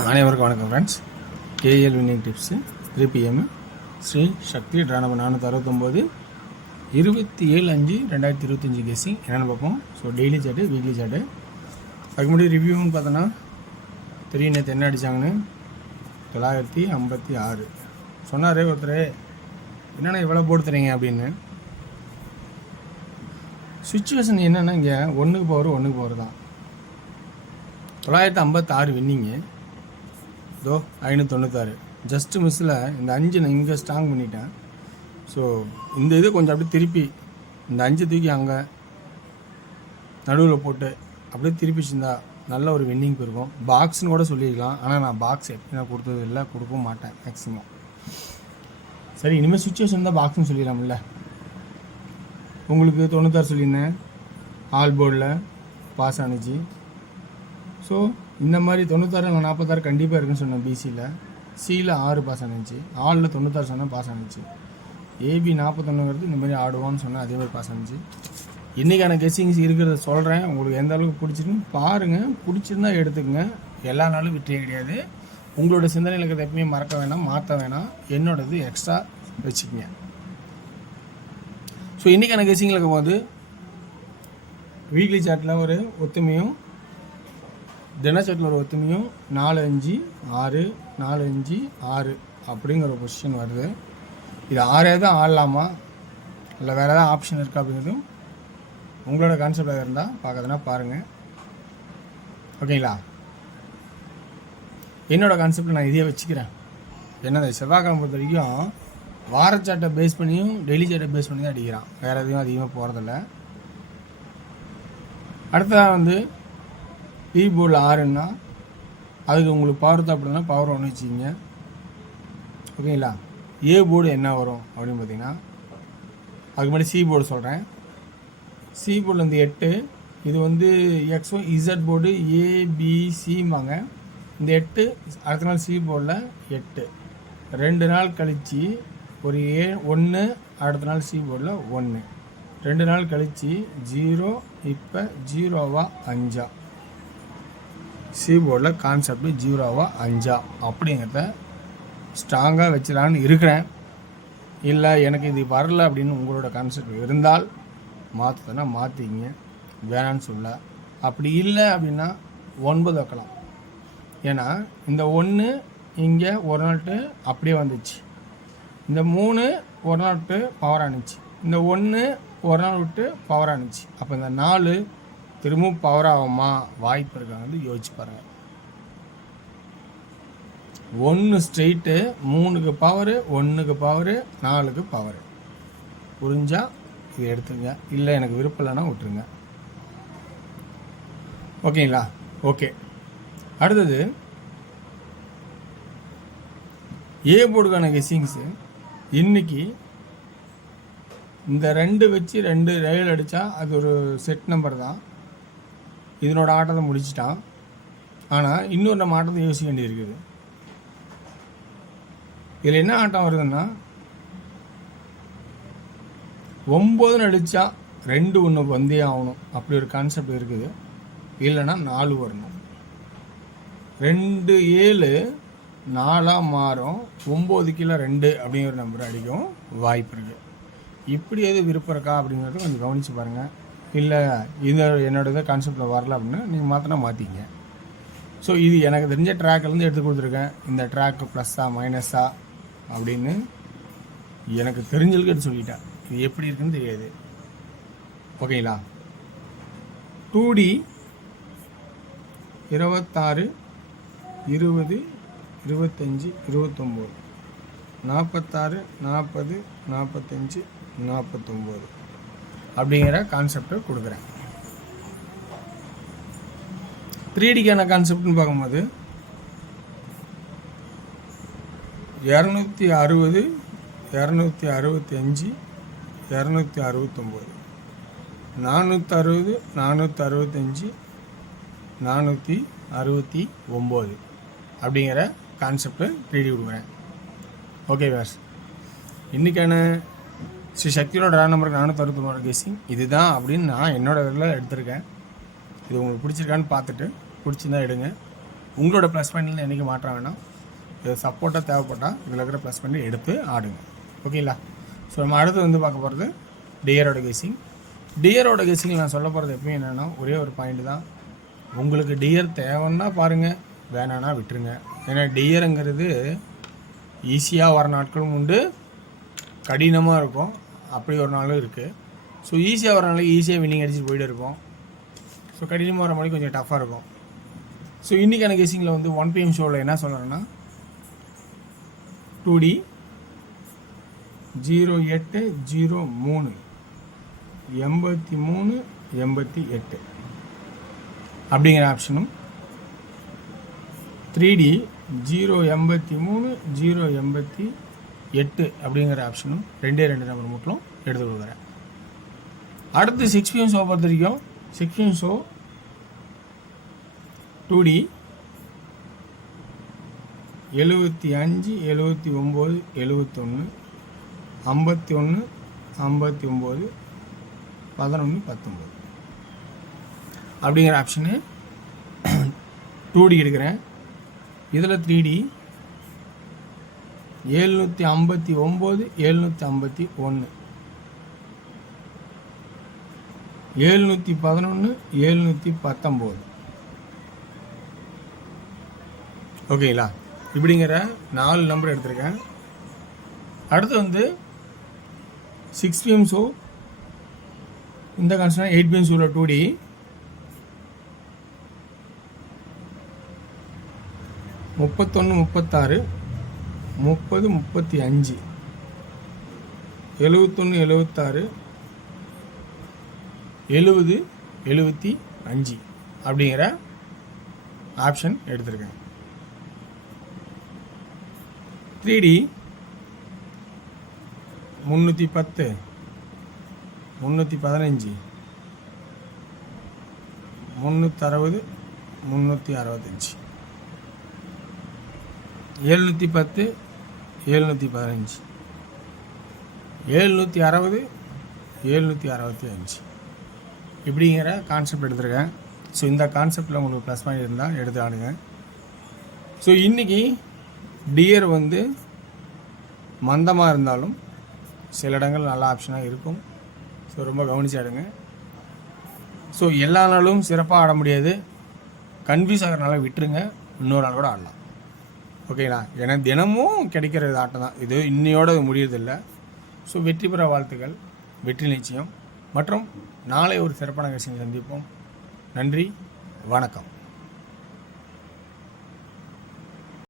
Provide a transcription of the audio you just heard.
அனைவருக்கும் வணக்கம் friends. KL winning tips 3 PM Sri Sakthi draw number 469 27/5/2025 guessing என்னென்னு பார்ப்போம். So daily chart, weekly chart. அதுக்கு முன்னாடி ரிவ்யூன்னு பார்த்தோன்னா தெரியும் நேற்று என்ன அடித்தாங்கன்னு 956 சொன்னார் ஒருத்தர். என்னென்னா இவ்வளோ போட்டு தரீங்க அப்படின்னு. சுச்சுவேஷன் என்னென்னா இங்கே 1க்கு பவர் தான். 956 வின்னிங்கு, தோ 596 ஜஸ்ட்டு மிஸ்ஸில் இந்த 5 நான் இங்கே ஸ்ட்ராங் பண்ணிட்டேன். ஸோ இந்த இது கொஞ்சம் அப்படியே திருப்பி இந்த 5 தூக்கி அங்கே நடுவில் போட்டு அப்படியே திருப்பிச்சிருந்தா நல்ல ஒரு வின்னிங் போயிருக்கும். பாக்ஸ்னு கூட சொல்லியிருக்கலாம், ஆனால் நான் பாக்ஸ் எப்படி நான் கொடுத்தது இல்லை, கொடுக்கவும் மாட்டேன் மேக்ஸிமம். சரி, இனிமேல் சுச்சுவேஷன் தான் பாக்ஸ்னு சொல்லிடலாம்ல. உங்களுக்கு 96 சொல்லியிருந்தேன், ஆல் போர்டில் பாஸ் ஆனிச்சு. ஸோ இந்த மாதிரி 96 46 கண்டிப்பாக இருக்குன்னு சொன்னேன். பிசியில், சியில் 6 பாஸ் ஆனிச்சு, ஆலில் 96 சொன்னேன் பாஸ் ஆனிச்சு. ஏபி 41 இந்த மாதிரி ஆடுவான்னு சொன்னேன், அதே மாதிரி பாஸ் ஆனிச்சு. இன்றைக்கான கெஸ்ஸிங்ஸ் இருக்கிறத சொல்கிறேன். உங்களுக்கு எந்த அளவுக்கு பிடிச்சிருக்குன்னு பாருங்கள். பிடிச்சிருந்தா எடுத்துக்கங்க. எல்லா நாளும் விட்டே கிடையாது. உங்களோட சிந்தனையில் இருக்கிறத எப்பவுமே மறக்க வேணாம், மாற்ற வேணாம். என்னோடது எக்ஸ்ட்ரா வச்சுக்கங்க. ஸோ இன்றைக்கான கெஸ்ஸிங்கில் இருக்கும்போது வீக்லி சார்ட்டில் ஒரு ஒத்துமையும், தினச்சட்டில் ஒரு ஒத்துமையும் 4-5-6 4-5-6 அப்படிங்கிற ஒரு பொசிஷன் வருது. இது 6 தான் ஆடலாமா இல்லை வேறு ஏதாவது ஆப்ஷன் இருக்கா அப்படிங்கிறதும் உங்களோட கான்செப்டாக இருந்தால் பார்க்கறதுனா பாருங்கள். ஓகேங்களா? என்னோடய கான்செப்டில் நான் இதையே வச்சுக்கிறேன். என்னது, செவ்வாய்க்கிழமை பொறுத்த வரைக்கும் வாரச்சாட்டை பேஸ் பண்ணியும் டெய்லி சாட்டை பேஸ் பண்ணி தான் அடிக்கிறான். வேறு எதையும் அதிகமாக போகிறதில்ல. அடுத்ததாக வந்து பி போர்டில் 6ன்னா அதுக்கு உங்களுக்கு பவர் தான். அப்படின்னா பவர் 1 வச்சுக்கிங்க. ஓகேங்களா? ஏ போர்டு என்ன வரும் அப்படின்னு பார்த்தீங்கன்னா, அதுக்கு முன்னாடி சி போர்டு சொல்கிறேன். சி போர்டில் வந்து 8, இது வந்து எக்ஸோ இசட் போர்டு ஏபிசிம்பாங்க. இந்த 8 அடுத்த நாள் சி போர்டில் 8, 2 நாள் கழித்து ஒரு 1, அடுத்த நாள் சி போர்டில் 1, 2 நாள் கழித்து 0, இப்போ 0வா 5 சி போர்டில் கான்செப்ட் 0வா 5 அப்படிங்கிறத ஸ்ட்ராங்காக வச்சிடலான்னு இருக்கிறேன். இல்லை எனக்கு இது வரல அப்படின்னு உங்களோட கான்செப்ட் இருந்தால் மாற்றுதுன்னா மாற்றிங்க, வேணான்னு சொல்ல. அப்படி இல்லை அப்படின்னா 9 வைக்கலாம். ஏன்னா இந்த 1 இங்கே ஒரு நாட்டு அப்படியே வந்துச்சு, இந்த 3 ஒரு நாள் விட்டு பவர் ஆனிச்சு, இந்த 1 ஒரு நாள் விட்டு பவர் ஆனிச்சு. அப்போ இந்த 4 திரும்பவும் பவர் ஆகுமா வாய்ப்பு இருக்காங்க வந்து யோசிச்சு பாருங்கள். 1 ஸ்ட்ரெயிட்டு, 3க்கு பவரு, 1க்கு பவரு, 4க்கு பவரு. புரிஞ்சால் இது எடுத்துங்க, இல்லை எனக்கு விருப்பம் இல்லைன்னா விட்டுருங்க. ஓகேங்களா? ஓகே. அடுத்தது ஏ போர்டுக்கான கெஸ்ஸிங்ஸு. இன்றைக்கி இந்த 2 வச்சு 2 ரயில் அடித்தா அது ஒரு செட் நம்பர் தான். இதனோட ஆட்டத்தை முடிச்சிட்டான். ஆனால் இன்னொரு நம்ம ஆட்டத்தை யோசிக்க வேண்டியிருக்குது. இதில் என்ன ஆட்டம் வருதுன்னா, 9 அடித்தா 2 1 வந்தே ஆகணும் அப்படி ஒரு கான்செப்ட் இருக்குது. இல்லைன்னா 4 வரணும். 2 7 4 மாறும், 9 கீழே 2 அப்படிங்கிற நம்பர் அடிக்கும் வாய்ப்பு இருக்குது. இப்படி எது விருப்பம் இருக்கா அப்படிங்கிறத கொஞ்சம் கவனித்து பாருங்கள். இல்லை இந்த என்னோட கான்செப்டில் வரல அப்படின்னா நீங்கள் மாற்றினா மாற்றிங்க. ஸோ இது எனக்கு தெரிஞ்ச ட்ராக்லேருந்து எடுத்து கொடுத்துருக்கேன். இந்த ட்ராக்கு ப்ளஸ்ஸா மைனஸா அப்படின்னு எனக்கு தெரிஞ்சதுக்கு எடுத்து சொல்லிட்டேன். இது எப்படி இருக்குன்னு தெரியாது. ஓகேங்களா? 2D 26 20 25 29 46 40 45 49 அப்படிங்கிற கான்செப்டை கொடுக்குறேன். 3Dக்கான கான்செப்ட்னு பார்க்கும்போது 260 265 269 460 465 469 அப்படிங்கிற கான்செப்டை 3D கொடுக்குறேன். ஓகே வேர்ஸ், இன்றைக்கான ஸ்ரீ சக்தியோட ட்ரா நம்பர் 469 கெஸ்ஸிங் இதுதான் அப்படின்னு நான் என்னோடய இதில் எடுத்திருக்கேன். இது உங்களுக்கு பிடிச்சிருக்கான்னு பார்த்துட்டு பிடிச்சிருந்தா எடுங்க. உங்களோட ப்ளஸ் பாயிண்ட்லேருந்து என்றைக்கு மாற்ற வேணாம். இது சப்போர்ட்டாக தேவைப்பட்டால் இதில் இருக்கிற ப்ளஸ் பாயிண்ட் எடுத்து ஆடுங்க. ஓகேங்களா? ஸோ நம்ம அடுத்து வந்து பார்க்க போகிறது டியரோட கெஸ்ஸிங். டியரோட கெஸ்ஸிங் நான் சொல்ல போகிறது எப்பயும் என்னென்னா ஒரே ஒரு பாயிண்ட் தான். உங்களுக்கு டியர் தேவைன்னா பாருங்கள், வேணான்னா விட்டுருங்க. ஏன்னா டியருங்கிறது ஈஸியாக வர நாட்களும் உண்டு, கடினமாக இருக்கும், அப்படி ஒரு நாளும் இருக்குது. ஸோ ஈஸியாக வர நாளைக்கு ஈஸியாக வின்னிங் அடிச்சுட்டு போய்ட்டு இருப்போம். ஸோ கடினமாக வர மாதிரி கொஞ்சம் டஃப்பாக இருக்கும். ஸோ இன்றைக்கான கெஸ்ஸிங்கில் வந்து 1 PM ஷோவில் என்ன சொல்கிறேன்னா 2D 0803 83 88 அப்படிங்கிற ஆப்ஷனும் 3D 083 088 அப்படிங்கிற ஆப்ஷனும் 2 நம்பர் மட்டும் எடுத்து கொடுக்குறேன். அடுத்து 6 PM ஷோ பொறுத்த வரைக்கும் 6 PM ஷோ 2D 75 79 71 51 59 11 19 அப்படிங்கிற ஆப்ஷனு 2D எடுக்கிறேன். இதில் 3D 759 751 711 719 ஓகேங்களா? இப்படிங்கிற 4 நம்பர் எடுத்திருக்கேன். அடுத்து வந்து 6 PM ஷோ இந்த கான்ஸ்டன்ட் 8 PM ஷோவில் 2D 31 36 30 35 71 76 70 75 அப்படிங்கிற ஆப்ஷன் எடுத்திருக்கேன். 3D 310 315 360 365 710 715 760 765 இப்படிங்கிற கான்செப்ட் எடுத்திருக்கேன். ஸோ இந்த கான்செப்டில் உங்களுக்கு ப்ளஸ் பாயிண்ட் இருந்தால் எடுத்து ஆடுங்க. ஸோ இன்றைக்கி டியர் வந்து மந்தமாக இருந்தாலும் சில இடங்கள் நல்ல ஆப்ஷனாக இருக்கும். ஸோ ரொம்ப கவனிச்சு ஆடுங்க. ஸோ எல்லா நாளும் சிறப்பாக ஆட முடியாது, கன்ஃபியூஸ் ஆகிறனால விட்டுருங்க, இன்னொரு நாள் கூட ஆடலாம். ஓகேங்களா? ஏன்னா தினமும் கிடைக்கிற ஆட்டம் தான் இது, இன்னையோடு முடியறதில்லை. ஸோ வெற்றி பெற வாழ்த்துக்கள், வெற்றி நிச்சயம். மற்றும் நாளை ஒரு சிறப்பான விஷயம் சந்திப்போம். நன்றி, வணக்கம்.